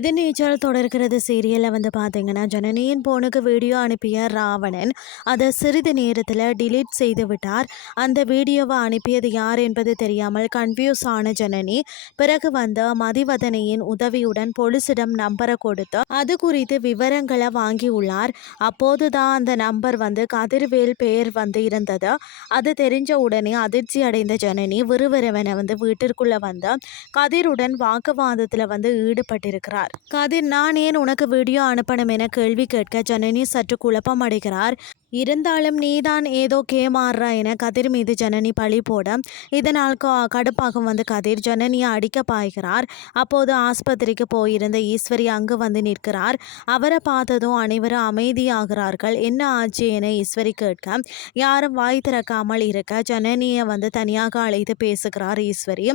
எதிர்நீச்சல் தொடர்கிறது சீரியலில் வந்து பார்த்தீங்கன்னா, ஜனனியின் போனுக்கு வீடியோ அனுப்பிய ராவணன் அதை சிறிது நேரத்தில் டிலீட் செய்து விட்டார். அந்த வீடியோவை அனுப்பியது யார் என்பது தெரியாமல் கன்ஃபியூஸ் ஆன ஜனனி பிறகு வந்த மதிவதனையின் உதவியுடன் போலீசிடம் நம்பரை கொடுத்து அது குறித்து விவரங்களை வாங்கியுள்ளார். அப்போதுதான் அந்த நம்பர் வந்து கதிர்வேல் பெயர் வந்து இருந்தது. அது தெரிஞ்ச உடனே அதிர்ச்சி அடைந்த ஜனனி விறுவிறுவென வந்து வீட்டிற்குள்ள வந்து கதிருடன் வாக்குவாதத்தில் வந்து ஈடுபட்டிருக்கிறார். கதிர், நான் ஏன் உனக்கு வீடியோ அனுப்பணும் என கேள்வி கேட்க ஜனனி சற்று குழப்பம் அடைகிறார். இருந்தாலும் நீதான் ஏதோ கேமாறுறா என கதிர் மீது ஜனனி பழி போட இதனால் கடுப்பாகும் வந்து கதிர் ஜனனியை அடிக்க பாய்கிறார். அப்போது ஆஸ்பத்திரிக்கு போயிருந்த ஈஸ்வரி அங்கு வந்து நிற்கிறார். அவரை பார்த்ததும் அனைவரும் அமைதியாகிறார்கள். என்ன ஆச்சு என ஈஸ்வரி கேட்க யாரும் வாய் திறக்காமல் இருக்க ஜனனியை வந்து தனியாக அழைத்து பேசுகிறார் ஈஸ்வரி.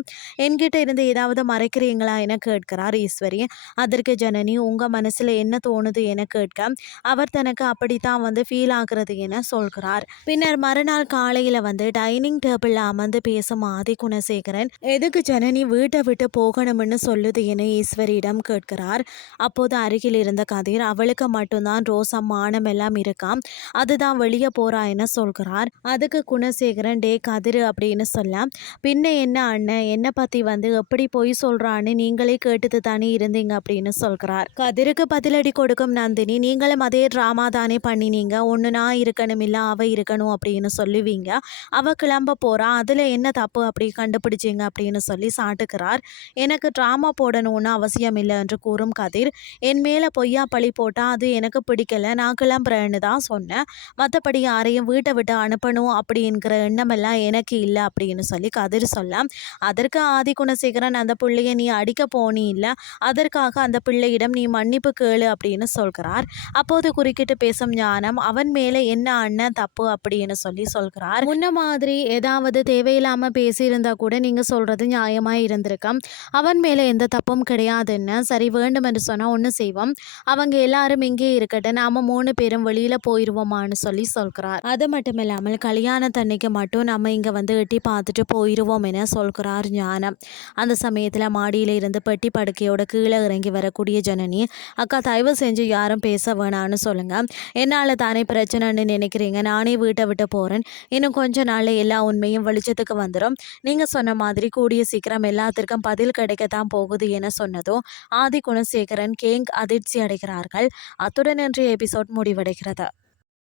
என்கிட்ட இருந்து ஏதாவது மறைக்கிறீங்களா என கேட்கிறார் ஈஸ்வரி. அதற்கு ஜனனி, உங்க மனசுல என்ன தோணுது என கேட்க அவர் தனக்கு அப்படித்தான் வந்து ஃபீல் ஆகிறது என சொல்கிறார். பின்னர் மறுநாள் காலையில வந்து டைனிங் டேபிள்ல அமர்ந்து பேசும் ஆதி குணசேகரன் எதுக்கு ஜனனி வீட்டை விட்டு போகணும்னு சொல்லுது என ஈஸ்வரியிடம் கேட்கிறார். அப்போது அருகில் இருந்த கதிர், அவளுக்கு மட்டும்தான் ரோசம் மானம் எல்லாம் இருக்காம், அதுதான் வெளியே போறா என சொல்கிறார். அதுக்கு குணசேகரன், டே கதிர் அப்படின்னு சொல்ல, பின்ன என்ன அண்ணன் என்னை பத்தி வந்து எப்படி பொய் சொல்றான்னு நீங்களே கேட்டுட்டு தானே இருந்தீங்க அப்படின்னு சொல்கிறார். கதிருக்கு பதிலடி கொடுக்கும் நந்தினி, நீங்களும் அதே டிராமா தானே பண்ணினீங்க, ஒன்று நான் இருக்கணும் இல்லை அவ இருக்கணும் அப்படின்னு சொல்லுவீங்க, அவ கிளம்ப போறா, அதில் என்ன தப்பு அப்படி கண்டுபிடிச்சிங்க அப்படின்னு சொல்லி சாட்டுக்கிறார். எனக்கு ட்ராமா போடணும்னு அவசியம் இல்லை என்று கூறும் கதிர், என் மேலே பொய்யா பழி போட்டால் அது எனக்கு பிடிக்கல, நான் கிளம்புறேன்னு தான் சொன்னேன், மற்றபடி யாரையும் வீட்டை விட்டு அனுப்பணும் அப்படிங்கிற எண்ணமெல்லாம் எனக்கு இல்லை அப்படின்னு சொல்லி கதிர் சொல்ல, அதற்கு ஆதி குணசேகரன், அந்த பிள்ளைய நீ அடிக்க போனி இல்லை, அதற்காக அந்த பிள்ளையிடம் நீ மன்னிப்பு கேளு அப்படின்னு சொல்கிறார். அப்போது குறுக்கிட்டு பேசும் ஞானம், அவன் மேலே என்ன அண்ணன் தப்பு அப்படின்னு சொல்லி சொல்கிறார். முன்ன மாதிரி ஏதாவது தேவையில்லாம பேசியிருந்தா கூட நீங்க சொல்றது நியாயமா இருந்திருக்கும், அவன் மேலே எந்த தப்பும் கிடையாதுன்னு, சரி வேண்டும் என்று சொன்னா ஒன்று செய்வோம், அவங்க எல்லாரும் இங்கே இருக்கட்டும், நாம 3 பேரும் வெளியில போயிடுவோமான்னு சொல்லி சொல்கிறார். அது மட்டும் இல்லாமல் கல்யாணத்தன்னைக்கு மட்டும் நம்ம இங்க வந்து எட்டி பார்த்துட்டு போயிடுவோம் என சொல்கிறார் ஞானம். அந்த சமயத்துல மாடியில இருந்து பெட்டி படுக்கையோட கீழே இறங்கி வரக்கூடிய ஜனனி, அக்கா தயவு செஞ்சு யாரும் பேச வேணான்னு சொல்லுங்க, என்னால் தானே பிரச்சனைன்னு நினைக்கிறீங்க, நானே வீட்டை விட்டு போகிறேன், இன்னும் கொஞ்ச நாளில் எல்லா உண்மையும் வெளிச்சத்துக்கு வந்துடும், நீங்கள் சொன்ன மாதிரி கூடிய சீக்கிரம் எல்லாத்திற்கும் பதில் கிடைக்கத்தான் போகுது என சொன்னதோ ஆதி குணசேகரன் கேங் அதிர்ச்சி அடைகிறார்கள். அத்துடன் இன்றைய எபிசோட் முடிவடைகிறது.